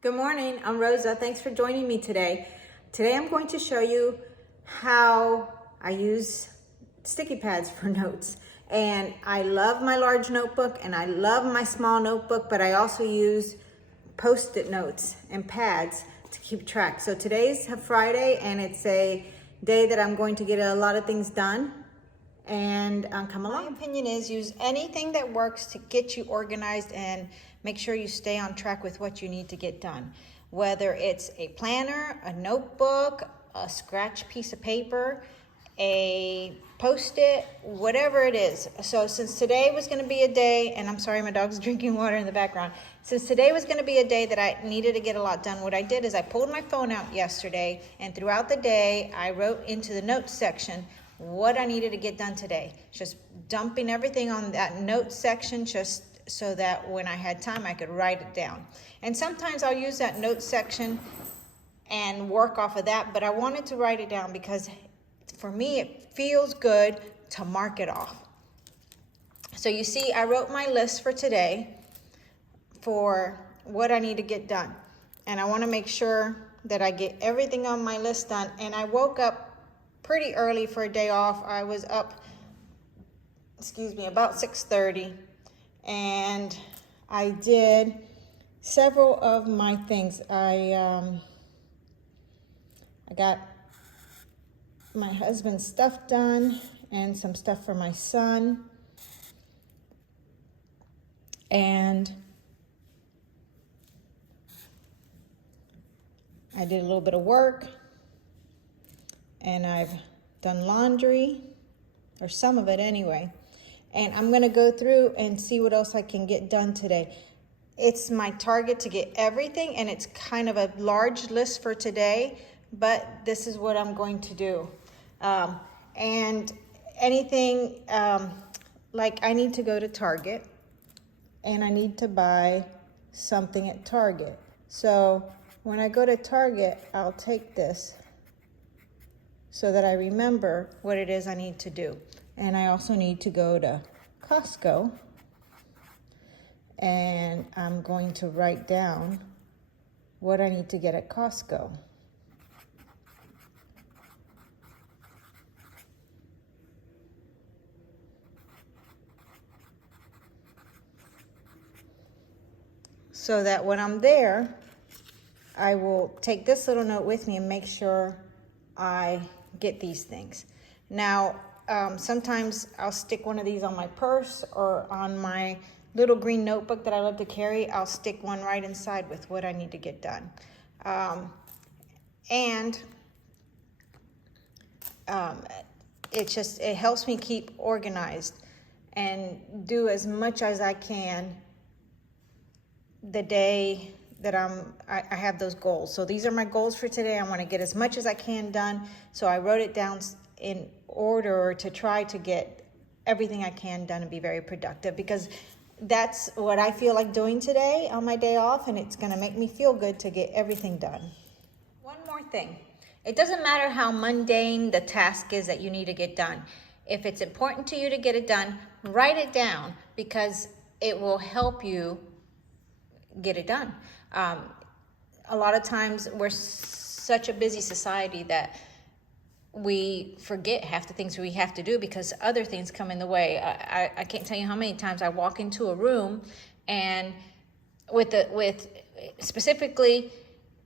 Good morning, I'm Rosa. Thanks for joining me today. Today I'm going to show you how I use sticky pads for notes. And I love my large notebook and I love my small notebook, but I also use Post-it notes and pads to keep track. So today's Friday and it's a day that I'm going to get a lot of things done. And come along. My opinion is use anything that works to get you organized and make sure you stay on track with what you need to get done. Whether it's a planner, a notebook, a scratch piece of paper, a Post-it, whatever it is. So since today was going to be a day, and I'm sorry my dog's drinking water in the background. Since today was going to be a day that I needed to get a lot done, what I did is I pulled my phone out yesterday, and throughout the day I wrote into the notes section what I needed to get done today. Just dumping everything on that notes section just so that when I had time I could write it down. And sometimes I'll use that notes section and work off of that, but I wanted to write it down because for me it feels good to mark it off. So you see, I wrote my list for today for what I need to get done. And I want to make sure that I get everything on my list done. And I woke up pretty early for a day off. I was up, about 6:30, and I did several of my things. I got my husband's stuff done and some stuff for my son, and I did a little bit of work. And I've done laundry, or some of it anyway. And I'm gonna go through and see what else I can get done today. It's my target to get everything, and it's kind of a large list for today, but this is what I'm going to do. And anything, like I need to go to Target, and I need to buy something at Target. So when I go to Target, I'll take this so that I remember what it is I need to do. And I also need to go to Costco, and I'm going to write down what I need to get at Costco. So that when I'm there, I will take this little note with me and make sure I get these things. Now, sometimes I'll stick one of these on my purse or on my little green notebook that I love to carry. I'll stick one right inside with what I need to get done. It helps me keep organized and do as much as I can the day that I have those goals. So these are my goals for today. I want to get as much as I can done. So I wrote it down in order to try to get everything I can done and be very productive, because that's what I feel like doing today on my day off, and it's going to make me feel good to get everything done. One more thing. It doesn't matter how mundane the task is that you need to get done. If it's important to you to get it done, write it down, because it will help you get it done. A lot of times we're such a busy society that we forget half the things we have to do because other things come in the way. I can't tell you how many times I walk into a room and specifically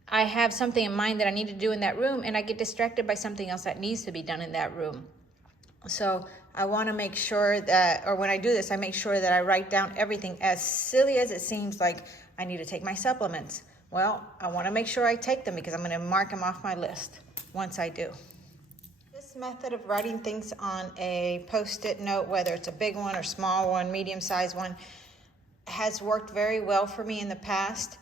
I have something in mind that I need to do in that room, and I get distracted by something else that needs to be done in that room. So I want to make sure that, or when I do this, I make sure that I write down everything. As silly as it seems, like I need to take my supplements. Well, I want to make sure I take them because I'm going to mark them off my list once I do. This method of writing things on a Post-it note, whether it's a big one or small one, medium-sized one, has worked very well for me in the past.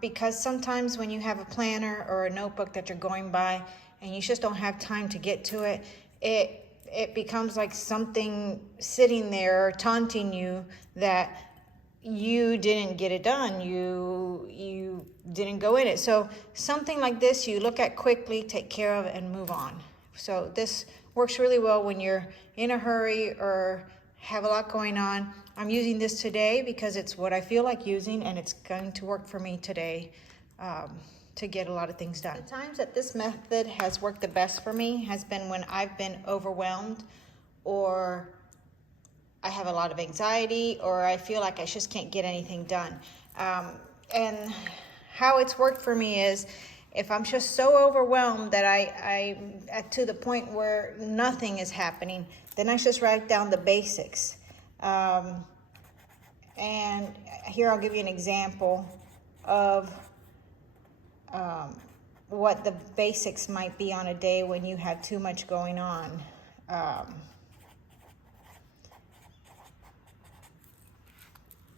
Because sometimes when you have a planner or a notebook that you're going by and you just don't have time to get to it, it becomes like something sitting there taunting you that you didn't get it done, you didn't go in it. So something like this you look at quickly, take care of, and move on. So this works really well when you're in a hurry or have a lot going on, I'm using this today because it's what I feel like using, and it's going to work for me today to get a lot of things done. The times that this method has worked the best for me has been when I've been overwhelmed, or I have a lot of anxiety, or I feel like I just can't get anything done. And how it's worked for me is, if I'm just so overwhelmed that I'm to the point where nothing is happening, then I just write down the basics. And here I'll give you an example of what the basics might be on a day when you have too much going on.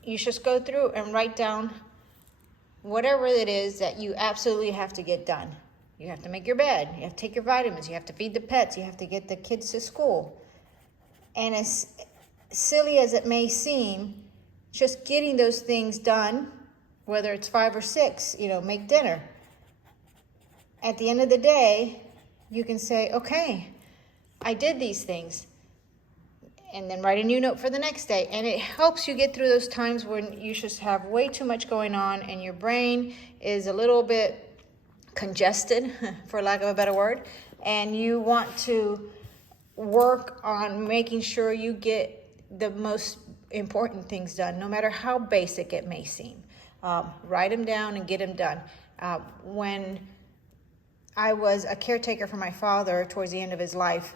You just go through and write down whatever it is that you absolutely have to get done. You have to make your bed, you have to take your vitamins, you have to feed the pets, you have to get the kids to school. And as silly as it may seem, just getting those things done, whether it's 5 or 6, make dinner. At the end of the day, you can say, okay, I did these things. And then write a new note for the next day. And it helps you get through those times when you just have way too much going on and your brain is a little bit congested, for lack of a better word, and you want to work on making sure you get the most important things done, no matter how basic it may seem. Write them down and get them done. When I was a caretaker for my father towards the end of his life,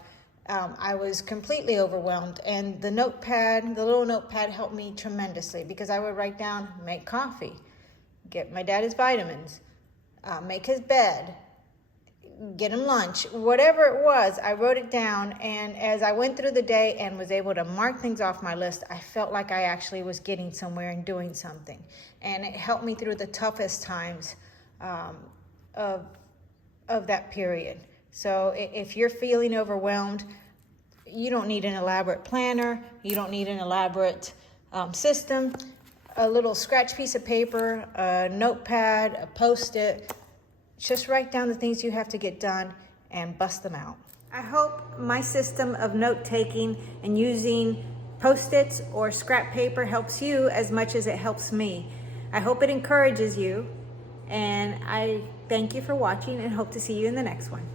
I was completely overwhelmed, and the little notepad helped me tremendously, because I would write down, make coffee, get my dad his vitamins, make his bed, get him lunch, whatever it was, I wrote it down. And as I went through the day and was able to mark things off my list, I felt like I actually was getting somewhere and doing something. And it helped me through the toughest times of that period. So if you're feeling overwhelmed, you don't need an elaborate planner. You don't need an elaborate system. A little scratch piece of paper, a notepad, a Post-it. Just write down the things you have to get done and bust them out. I hope my system of note-taking and using Post-its or scrap paper helps you as much as it helps me. I hope it encourages you, and I thank you for watching and hope to see you in the next one.